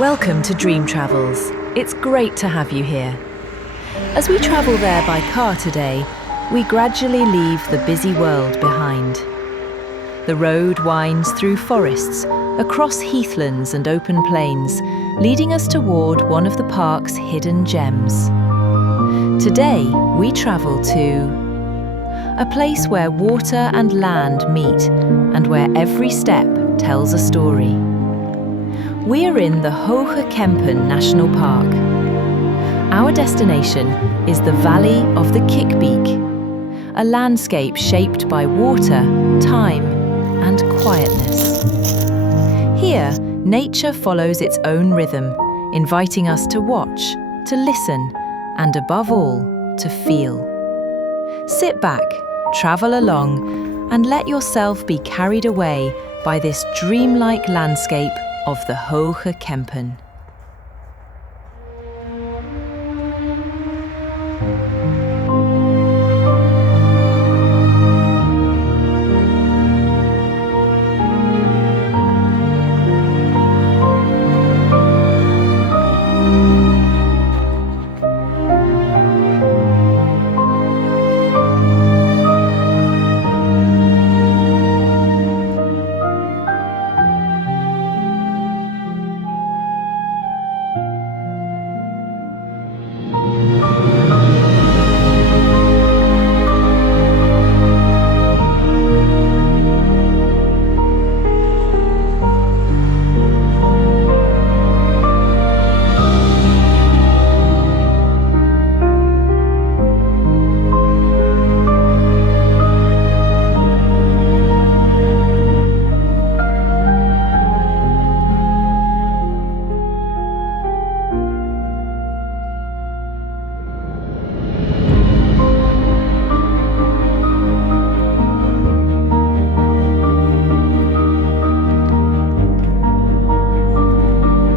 Welcome to Dream Travels. It's great to have you here. As we travel there by car today, we gradually leave the busy world behind. The road winds through forests, across heathlands and open plains, leading us toward one of the park's hidden gems. Today, we travel to a place where water and land meet and where every step tells a story. We're in the Hoge Kempen National Park. Our destination is the Valley of the Kikbeek, a landscape shaped by water, time, and quietness. Here, nature follows its own rhythm, inviting us to watch, to listen, and above all, to feel. Sit back, travel along, and let yourself be carried away by this dreamlike landscape of the Hoge Kempen.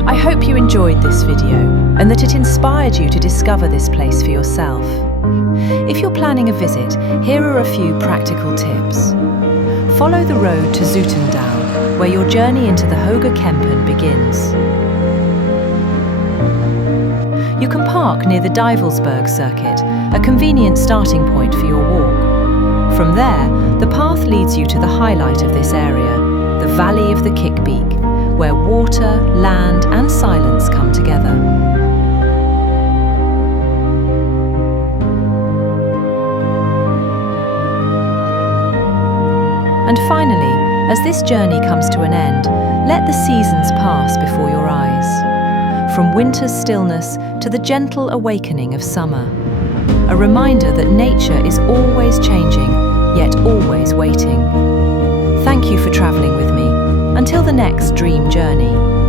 I hope you enjoyed this video and that it inspired you to discover this place for yourself. If you're planning a visit, here are a few practical tips. Follow the road to Zoetermeer, where your journey into the Hoge Kempen begins. You can park near the Duivelsberg circuit, a convenient starting point for your walk. From there, the path leads you to the highlight of this area, the Valley of the Kikbeek, where water, land and silence come together. And finally, as this journey comes to an end, let the seasons pass before your eyes. From winter's stillness to the gentle awakening of summer. A reminder that nature is always changing, yet always waiting. Thank you for travelling with me. Until the next dream journey.